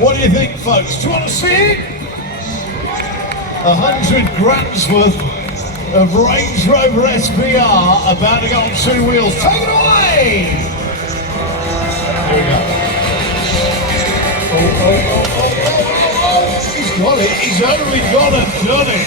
What do you think, folks? Do you want to see it? 100 grams worth of Range Rover SBR about to go on two wheels. Take it away! There we go. Oh. He's got it. He's only got it, done it.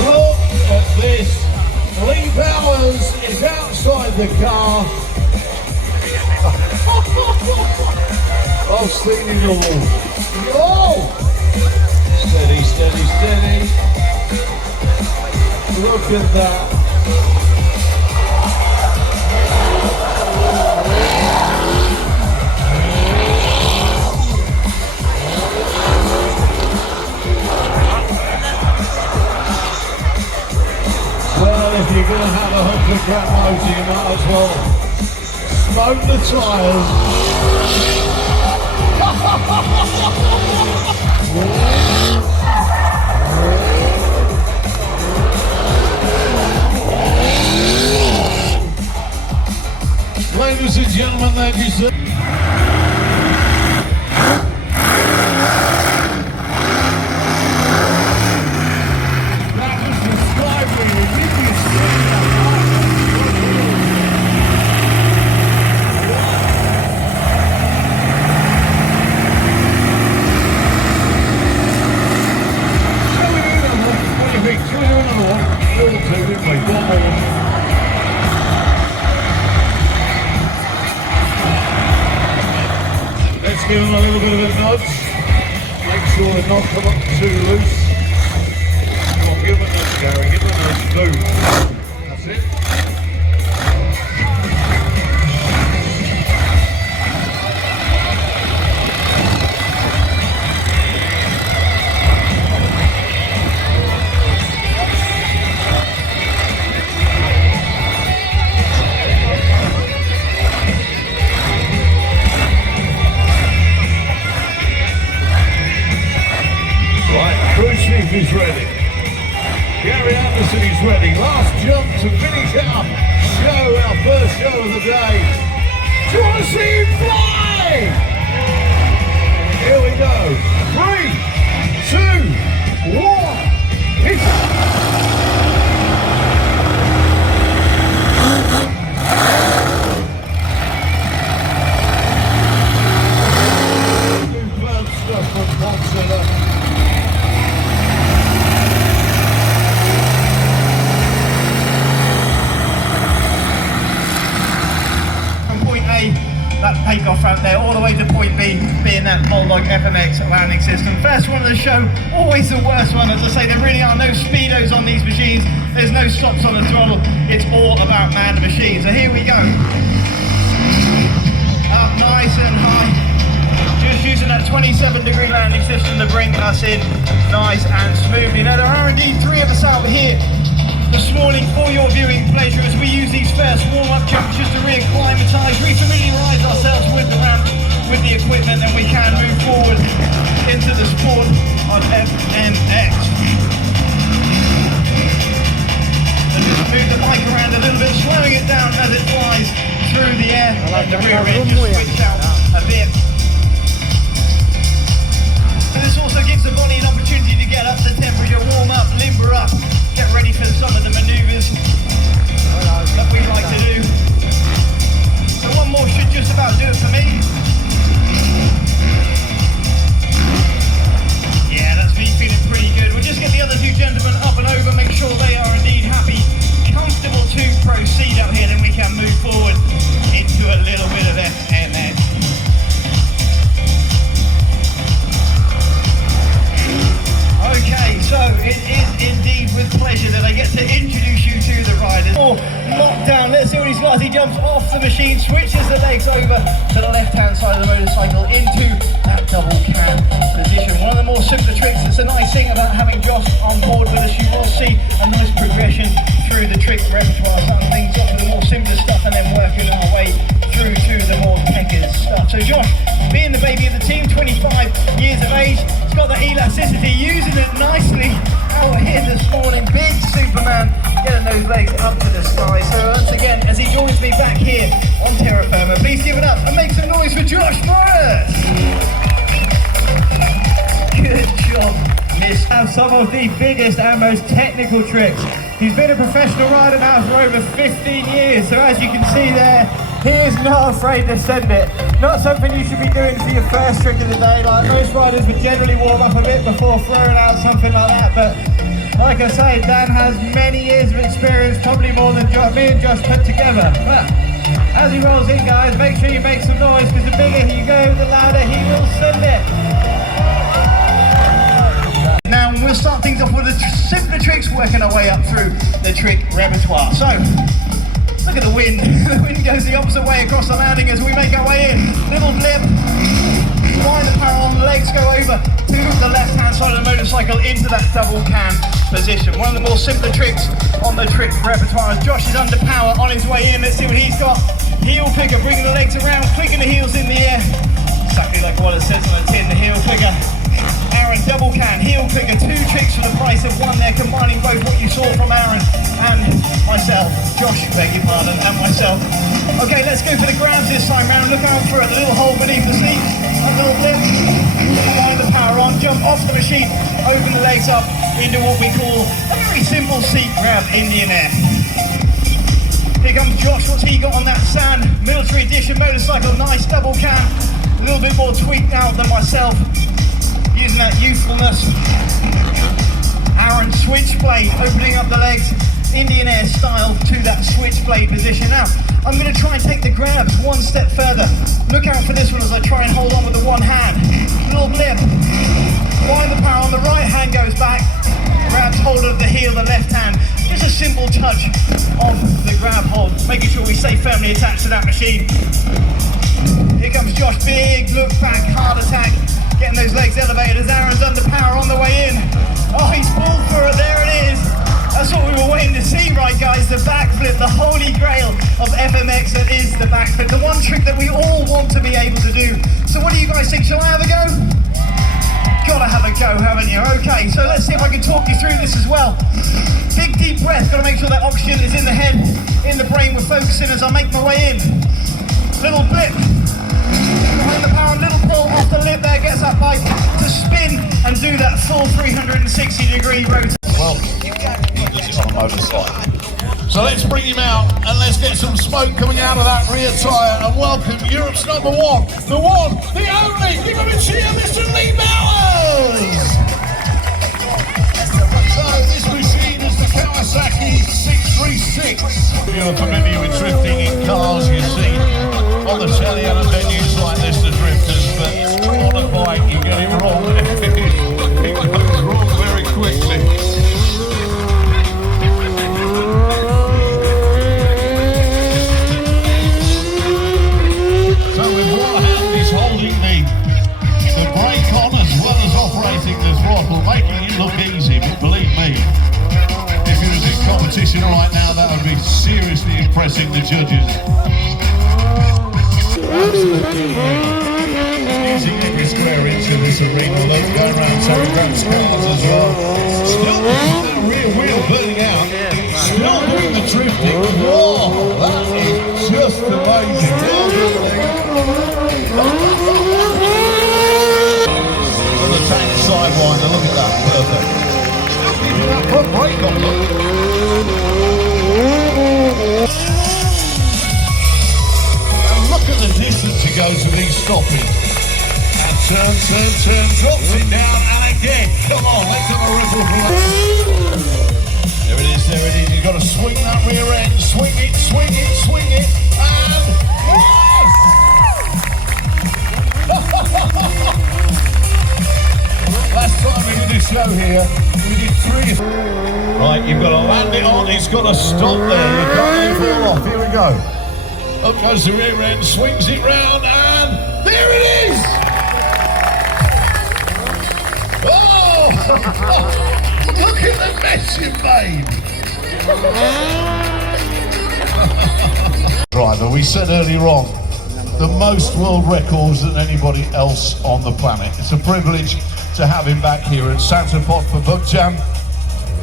Look at this. Lee Bowers is outside the car. I've seen it all. Oh! Steady, steady, steady. Look at that. Well, if you're going to have 100 gram motor, you might as well smoke the tyres. Ladies and gentlemen, that is it. That was the skyway. Did you see that? Let's give them a little bit of a nudge. Make sure they not come up too loose. Come on, give them a nudge, Gary. Give them a nudge. Boom. That's it. Is ready. Gary Anderson is ready. Last jump to finish our show, our first show of the day. Do you want to see him fly? Here we go. 3, 2, 1. Hit it. Superb stuff from Boxer. That takeoff out there all the way to point B, being that Bulldog FMX landing system. First one of the show, always the worst one. As I say, there really are no speedos on these machines. There's no stops on the throttle. It's all about man the machine. So here we go. Up nice and high. Just using that 27-degree landing system to bring us in nice and smoothly. Now there are indeed 3 of us out here this morning for your viewing pleasure as we use these first warm-up jumps just to re-acclimatise, re-familiarise ourselves with the ramp, with the equipment, and we can move forward into the sport of FMX. So just move the bike around a little bit, slowing it down as it flies through the air. Let the rear end just switch out a bit. And this also gives the body an opportunity to get up to temperature, warm up, limber up, get ready for some of the manoeuvres that we like to do. So one more should just about do it for me. Yeah, that's me feeling pretty good. We'll just get the other 2 gentlemen up and over, make sure they are indeed happy, comfortable to proceed up here, then we can move forward into a little bit of FMX. Okay, so it is indeed with pleasure that I get to introduce you to the riders. Lockdown, let's see what he's got as he jumps off the machine, switches the legs over to the left-hand side of the motorcycle into that double cam position. One of the more simpler tricks. It's a nice thing about having Josh on board with us. You will see a nice progression through the trick repertoire, starting things off with the more simpler stuff and then working our way through to the more technical stuff. So Josh, being the baby of the team, 25 years of age, he's got that elasticity, using it nicely out here this morning. Big Superman, getting those legs up to the sky. So once again, as he joins me back here on Terra Firma, please give it up and make some noise for Josh Morris. Good job, Miss. Have some of the biggest and most technical tricks. He's been a professional rider now for over 15 years, so as you can see there, he is not afraid to send it. Not something you should be doing for your first trick of the day. Like most riders would generally warm up a bit before throwing out something like that, but like I say, Dan has many years of experience, probably more than me and Josh put together. But as he rolls in, guys, make sure you make some noise, because the bigger you go, the louder he will send it. Now we'll start things off with the simpler tricks, working our way up through the trick repertoire. So, look at the wind. The wind goes the opposite way across the landing as we make our way in. Little blip, wind the power on, legs go over to the left-hand side of the motorcycle into that double cam position. One of the more simpler tricks on the trick repertoire. As Josh is under power on his way in, let's see what he's got. Heel picker, bringing the legs around, clicking the heels in the air. Exactly like what it says on the tin, the heel picker. Aaron, double can, heel picker, two tricks for the price of one. They're combining both what you saw from Aaron and myself, Josh, beg your pardon, and myself. Okay, let's go for the grabs this time round. Look out for it, the little hole beneath the seat, a little blip, wind the power on, jump off the machine, open the legs up into what we call a very simple seat grab Indian air. Here comes Josh, what's he got on that sand? Military edition motorcycle, nice double can, a little bit more tweaked out than myself. Using that youthfulness. Aaron, switchblade, opening up the legs, Indian air style to that switchblade position. Now, I'm going to try and take the grabs one step further. Look out for this one as I try and hold on with the one hand. Little blip. Wind the power on, the right hand goes back. Grabs hold of the heel, the left hand. Just a simple touch of the grab hold, making sure we stay firmly attached to that machine. Here comes Josh, big look back, hard attack. Getting those legs elevated as Aaron's under power on the way in. Oh, he's pulled for it, there it is. That's what we were waiting to see, right guys? The backflip, the holy grail of FMX, that is the backflip. The one trick that we all want to be able to do. So what do you guys think? Shall I have a go? Gotta have a go, haven't you? Okay, so let's see if I can talk you through this as well. Big deep breath, gotta make sure that oxygen is in the head, in the brain. We're focusing as I make my way in. Little blip. Behind the power, little pull off the lip there, gets that bike to spin and do that full 360-degree rotation. Well, he does it on a motorcycle. So let's bring him out and let's get some smoke coming out of that rear tyre and welcome Europe's #1, the one, the only, give him a cheer, Mr. Lee Bowers! So this machine is the Kawasaki 636. You're familiar with drifting in cars, you see on the telly and venues like this, the drifters, but on a bike you get it wrong. It goes wrong very quickly. So with one hand he's holding the brake on as well as operating the throttle, making it look easy, but believe me, if he was in competition right now that would be seriously impressing the judges. Using every square inch of this arena, although it's going around Terry Grant's cars as well. Still doing that rear wheel burning out. Still doing the drifting. Whoa, that is just amazing. On the tank sidewinder, look at that, perfect. Still keeping that front brake on, look. Look at the distance he goes with these stopping. And turn, drops it down, and again. Come on, let's have a ripple from that. There it is. You've got to swing that rear end, swing it, and yes! Last time we did a show here, we did 3. Right, you've got to land it on, it's got to stop there. You can't fall off. Here we go. Up goes the rear end, swings it round, and there it is! Oh! Look at the mess you've made! Driver, we said earlier on, the most world records than anybody else on the planet. It's a privilege to have him back here at Santa Pot for Book Jam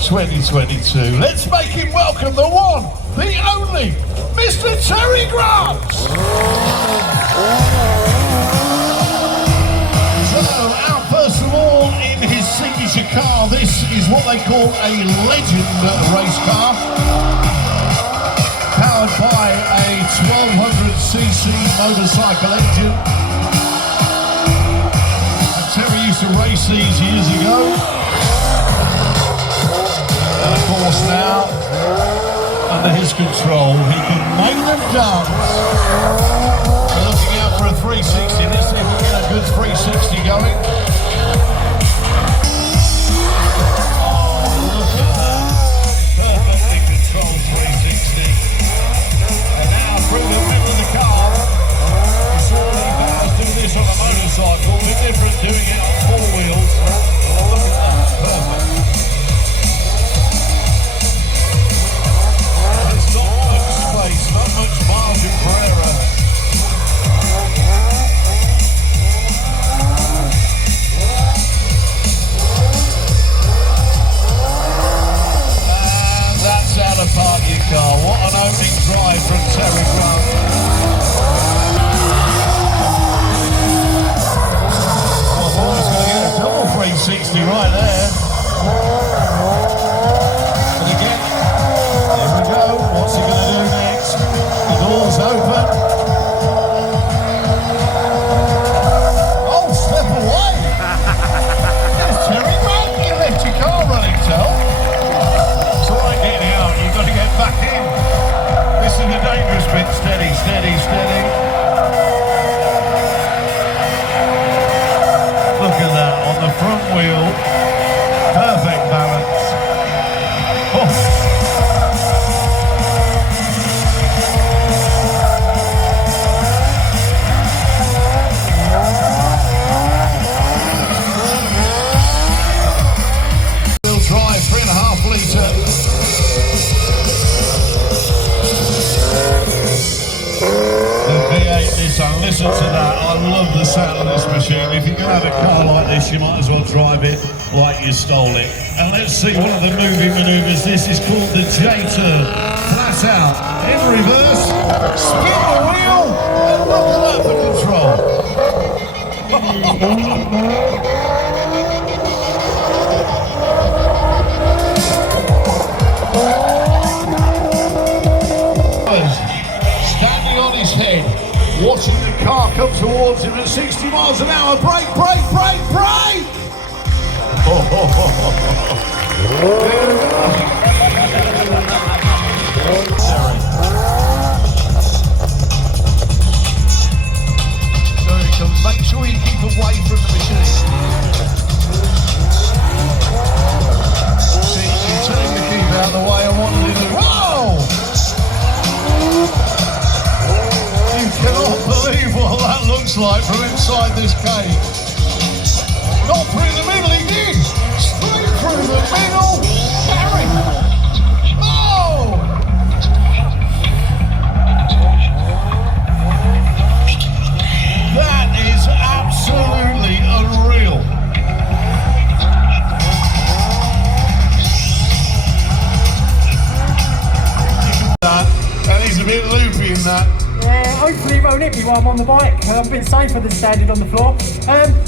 2022. Let's make him welcome the one, the only, Mr. Terry Grant! So, out first of all in is your car. This is what they call a legend race car. Powered by a 1200cc motorcycle engine. And Terry used to race these years ago. And of course now, under his control, he can make them dance. We're looking out for a 360. Let's see if we get a good 360 going. Motorcycle, we're different doing it on four wheels. Look at that, perfect. There's not much space, not much margin for error. And that's out of park your car. What an opening drive from Terry Grant. Boy's going to get a double 360 right there. And again, here we go. What's he going to do next? The door's open. Oh, step away. There's Terry Grant. You left your car running, Tel. It's all right getting out. You've got to get back in. This is the dangerous bit. Steady, steady, steady. Look at that on the front wheel, perfect balance. Oh. Wheel drive, 3.5 litre. Listen to that, I love the sound of this machine. If you're going to have a car like this, you might as well drive it like you stole it. And let's see one of the moving manoeuvres. This is called the J-turn. Flat out, in reverse, spin the wheel, and look at that for control. Standing on his head, watching the car come towards him at 60 miles an hour. Brake, brake, brake, brake! So make sure you keep away from the machine. See, you turn the keep out of the way and what do you do? Whoa! You cannot believe what that looks like from inside this cage. Not through the middle, he did! Straight through the middle! Harry! Oh! That is absolutely unreal. And he's a bit loopy in that. Hopefully it won't hit me while I'm on the bike. I'm a bit safer than standing on the floor.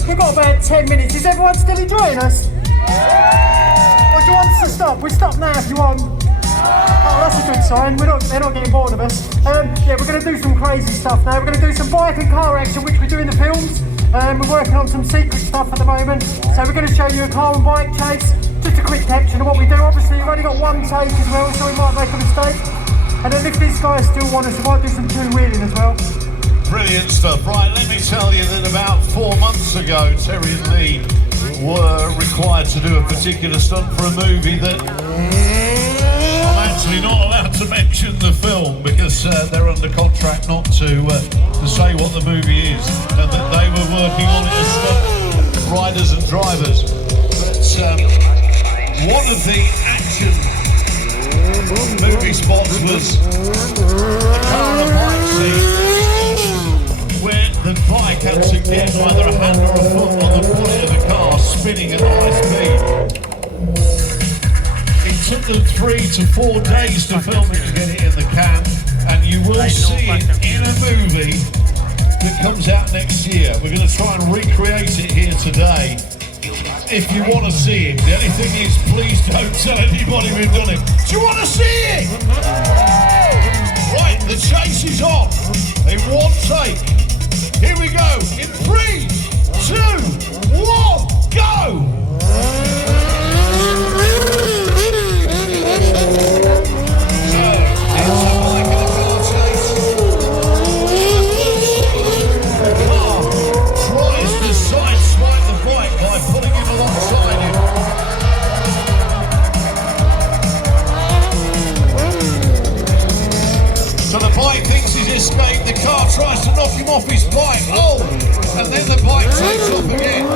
We've got about 10 minutes. Is everyone still enjoying us? Or do you want us to stop? We stop now if you want. Oh, that's a good sign. They're not getting bored of us. Yeah, we're going to do some crazy stuff now. We're going to do some bike and car action, which we do in the films. We're working on some secret stuff at the moment. So we're going to show you a car and bike chase. Just a quick caption of what we do. Obviously, we've only got one take as well, so we might make a mistake. And then if these guys still want us, we might do some two-wheeling as well. Brilliant stuff. Right, let me tell you that about 4 months ago, Terry and Lee were required to do a particular stunt for a movie that I'm actually not allowed to mention the film because they're under contract not to say what the movie is, and that they were working on it as stunt riders and drivers. But one of the action movie spots was a car and a bike scene where the bike had to get either a hand or a foot on the bonnet of the car spinning at high speed. It took them 3 to 4 days to film it to get it in the can, and you will see it in a movie that comes out next year. We're going to try and recreate it here today. if you want to see it. The only thing is, please don't tell anybody we've done it. Do you want to see it? Right, the chase is on in one take. Here we go. In 3, 2, 1, go! Escape, the car tries to knock him off his bike, oh, and then the bike takes off again.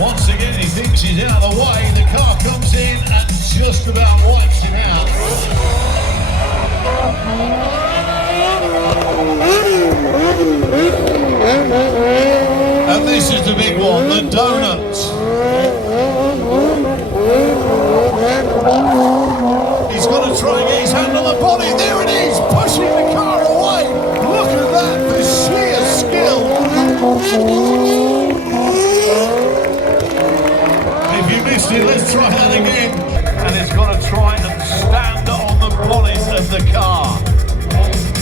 Once again he thinks he's out of the way, the car comes in and just about wipes him out. And this is the big one, the donuts. He's got to try and get his hand on the body. There it is, pushing the car away. Look at that, the sheer skill. If you missed it, let's try that again. And he's got to try and stand on the bonnet of the car.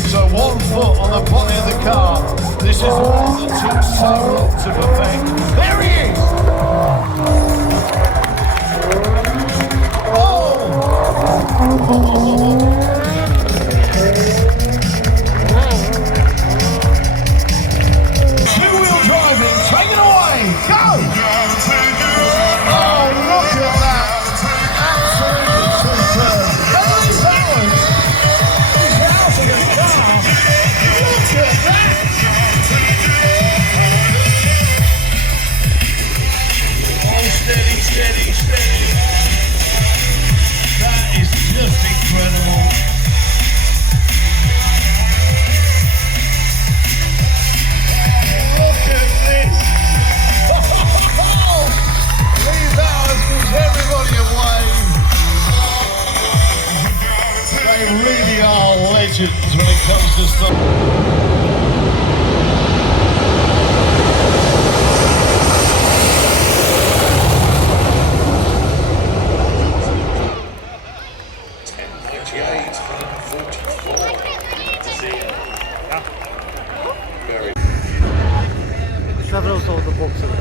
So 1 foot on the bonnet of the car. This is one that took so long to perfect. There he is! Oh! Two-wheel driving, take it away, go! Oh, look at that! Absolutely superb. Holy powers! He's out of the car. Look at that! Steady, steady, steady. That is just incredible. Look at this. These hours gives everybody away. They really are legends when it comes to stuff. Let's have a little sort of the box of it.